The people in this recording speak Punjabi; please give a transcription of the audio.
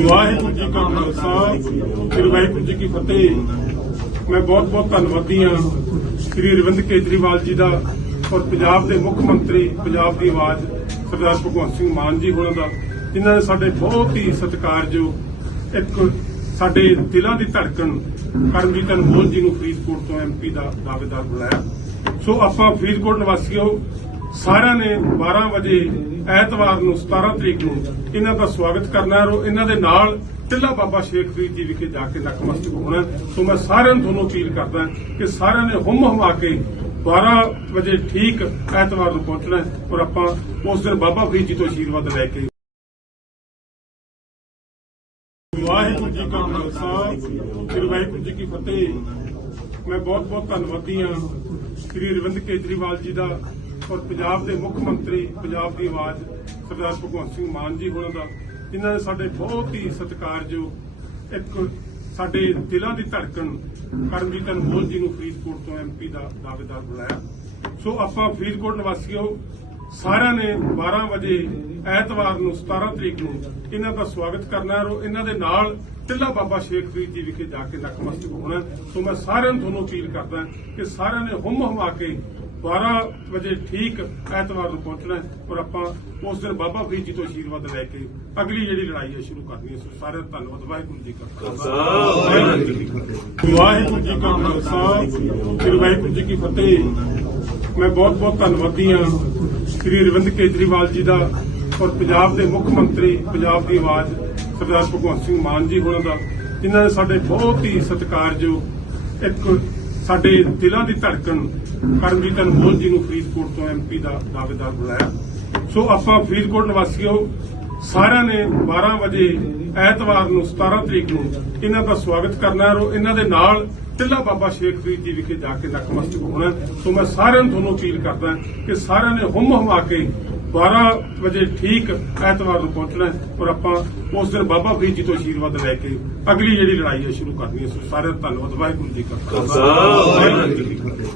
ਵਾਹਿਗੁਰੂ ਜੀ ਕਾ ਖਾਲਸਾ, ਸ੍ਰੀ ਵਾਹਿਗੁਰੂ ਜੀ ਕੀ ਫਤਿਹ। ਮੈਂ ਬਹੁਤ ਬਹੁਤ ਧੰਨਵਾਦੀ ਹਾਂ ਸ੍ਰੀ ਅਰਵਿੰਦ ਕੇਜਰੀਵਾਲ ਜੀ ਦਾ ਔਰ ਪੰਜਾਬ ਦੇ ਮੁੱਖ ਮੰਤਰੀ, ਪੰਜਾਬ ਦੀ ਆਵਾਜ਼, ਸਰਦਾਰ ਭਗਵੰਤ ਸਿੰਘ ਮਾਨ ਜੀ ਹੋਣਾ ਦਾ, ਜਿਨ੍ਹਾਂ ਨੇ ਸਾਡੇ ਬਹੁਤ ਹੀ ਸਤਿਕਾਰਯੋਗ ਇੱਕ ਸਾਡੇ ਦਿਲਾਂ ਦੀ ਧੜਕਣ ਕਰਮਜੀਤ ਅਨਮੋਲ ਜੀ ਨੂੰ ਫਰੀਦਕੋਟ ਤੋਂ ਐਮਪੀ ਦਾ ਦਾਅਵੇਦਾਰ ਬੁਲਾਇਆ। ਸੋ ਆਪਾਂ ਫਰੀਦਕੋਟ ਨਿਵਾਸੀਓ ਸਾਰਿਆਂ ਨੇ 12 ਵਜੇ ਐਤਵਾਰ ਨੂੰ 17 ਤਰੀਕ ਨੂੰ ਇਹਨਾਂ ਦਾ ਸਵਾਗਤ ਕਰਨਾ ਹੈ ਔਰ ਇਹਨਾਂ ਦੇ ਨਾਲ ਟਿੱਲਾ ਬਾਬਾ ਸ਼ੇਖ ਫਰੀਦ ਜੀ ਵਿਖੇ ਜਾ ਕੇ ਨਕਮਸਤਕ ਹੋਣਾ ਸੋ ਮੈਂ ਸਾਰਿਆਂ ਨੂੰ ਤੁਹਾਨੂੰ ਅਪੀਲ ਕਰਦਾ ਕਿ ਸਾਰਿਆਂ ਨੇ ਹੁਮ ਹੁਮਾ ਕੇ 12 ਵਜੇ ਠੀਕ ਐਤਵਾਰ ਨੂੰ ਪਹੁੰਚਣਾ ਔਰ ਆਪਾਂ ਉਸ ਦਿਨ ਬਾਬਾ ਫਰੀਦ ਜੀ ਤੋਂ ਆਸ਼ੀਰਵਾਦ ਲੈ ਕੇ ਵਾਹਿਗੁਰੂ ਜੀ ਕਾ ਖਾਲਸਾ, ਸ੍ਰੀ ਵਾਹਿਗੁਰੂ ਜੀ ਕੀ ਫਤਿਹ। ਮੈਂ ਬਹੁਤ ਬਹੁਤ ਧੰਨਵਾਦੀ ਹਾਂ ਸ੍ਰੀ ਅਰਵਿੰਦ ਕੇਜਰੀਵਾਲ ਜੀ ਦਾ ਔਰ ਪੰਜਾਬ ਦੇ ਮੁੱਖ ਮੰਤਰੀ, ਪੰਜਾਬ ਦੀ ਆਵਾਜ਼ ਸਰਦਾਰ ਭਗਵੰਤ ਸਿੰਘ ਮਾਨ ਜੀ ਹੋਣਾ ਦਾ, ਜਿਨ੍ਹਾਂ ਨੇ ਸਾਡੇ ਬਹੁਤ ਹੀ ਸਤਿਕਾਰਯੋਗ ਇੱਕ ਸਾਡੇ ਦਿਲਾਂ ਦੀ ਧੜਕਣ ਕਰਮਜੀਤ ਅਨਮੋਲ ਜੀ ਨੂੰ ਫਰੀਦਕੋਟ ਤੋਂ ਐਮਪੀ ਦਾ ਦਾਅਵੇਦਾਰ ਬੁਲਾਇਆ। ਸੋ ਆਪਾਂ ਫਰੀਦਕੋਟ ਨਿਵਾਸੀਓ, ਸਾਰਿਆਂ ਨੇ 12 ਵਜੇ ਐਤਵਾਰ ਨੂੰ 17 ਤਰੀਕ ਨੂੰ ਇਹਨਾਂ ਦਾ ਸਵਾਗਤ ਕਰਨਾ ਹੈ ਔਰ ਇਹਨਾਂ ਦੇ ਨਾਲ ਟਿੱਲਾ ਬਾਬਾ ਸ਼ੇਖ ਫਰੀਦ ਜੀ ਵਿਖੇ ਜਾ ਕੇ ਨਕਮਸਤਕ ਹੋਣਾ ਸੋ ਮੈਂ ਸਾਰਿਆਂ ਨੂੰ ਤੁਹਾਨੂੰ ਅਪੀਲ ਕਰਦਾ ਕਿ ਸਾਰਿਆਂ ਨੇ ਹੁੰਮ ਹਮਾ ਕੇ 12 ਵਜੇ ਠੀਕ ਐਤਵਾਰ ਨੂੰ ਪਹੁੰਚਣਾ ਔਰ ਆਪਾਂ ਉਸ ਦਿਨ ਬਾਬਾ ਫਰੀਦ ਜੀ ਤੋਂ ਆਸ਼ੀਰਵਾਦ ਲੈ ਕੇ ਅਗਲੀ ਜਿਹੜੀ ਲੜਾਈ ਹੈ ਸ਼ੁਰੂ ਕਰਨੀ ਹੈ। ਸੋ ਸਾਰਿਆਂ ਦਾ ਧੰਨਵਾਦ। ਵਾਹਿਗੁਰੂ ਜੀ ਕਾ ਖਾਲਸਾ। ਕੀ ਫਤਿਹ। ਵਾਹਿਗੁਰੂ ਜੀ ਕਾ ਖਾਲਸਾ। ਸ੍ਰੀ ਵਾਹਿਗੁਰੂ ਜੀ ਕੀ ਫਤਿਹ। ਮੈਂ ਬਹੁਤ ਬਹੁਤ ਧੰਨਵਾਦੀ ਹਾਂ ਸ੍ਰੀ ਅਰਵਿੰਦ ਕੇਜਰੀਵਾਲ ਜੀ ਦਾ ਔਰ ਪੰਜਾਬ ਦੇ ਮੁੱਖ ਮੰਤਰੀ, ਪੰਜਾਬ ਦੀ ਆਵਾਜ਼, ਸਰਦਾਰ ਭਗਵੰਤ ਸਿੰਘ ਮਾਨ ਜੀ ਹੋਣਾ ਦਾ, ਜਿਨ੍ਹਾਂ ਨੇ ਸਾਡੇ ਬਹੁਤ ਹੀ ਸਤਿਕਾਰਯੋਗ ਇੱਕ ਸਾਡੇ ਦਿਲਾਂ ਦੀ ਧੜਕਣ ਕਰਮਜੀਤ ਅਨਮੋਲ ਜੀ ਨੂੰ ਫਰੀਦਕੋਟ ਤੋਂ ਐਮਪੀ ਦਾ ਦਾਅਵੇਦਾਰ ਬੁਲਾਇਆ। ਸੋ ਆਪਾਂ ਫਰੀਦਕੋਟ ਨਿਵਾਸੀਓ, ਸਾਰਿਆਂ ਨੇ 12 ਵਜੇ ਐਤਵਾਰ ਨੂੰ 17 ਤਰੀਕ ਨੂੰ ਇਹਨਾਂ ਦਾ ਸਵਾਗਤ ਕਰਨਾ ਹੈ ਔਰ ਇਹਨਾਂ ਦੇ ਨਾਲ ਟਿੱਲਾ ਬਾਬਾ ਸ਼ੇਖ ਫਰੀਦ ਜੀ ਵਿਖੇ ਜਾ ਕੇ ਨਕਮਸਤਕ ਹੋਣਾ ਸੋ ਮੈਂ ਸਾਰਿਆਂ ਨੂੰ ਤੁਹਾਨੂੰ ਅਪੀਲ ਕਰਦਾ ਕਿ ਸਾਰਿਆਂ ਨੇ ਹੁੰਮ ਹੁਮਾ ਕੇ 12 ਵਜੇ ਠੀਕ ਐਤਵਾਰ ਨੂੰ ਪਹੁੰਚਣਾ ਔਰ ਆਪਾਂ ਉਸ ਦਿਨ ਬਾਬਾ ਫਰੀਦ ਜੀ ਤੋਂ ਆਸ਼ੀਰਵਾਦ ਲੈ ਕੇ ਅਗਲੀ ਜਿਹੜੀ ਲੜਾਈ ਹੈ ਸ਼ੁਰੂ ਕਰਨੀ ਹੈ। ਸੋ ਸਾਰਿਆਂ ਦਾ ਧੰਨਵਾਦ, ਵਾਹਿਗੁਰੂ ਜੀ ਕਾ ਖਾਲਸਾ, ਵਾਹਿਗੁਰੂ ਜੀ ਕੀ ਫਤਿਹ।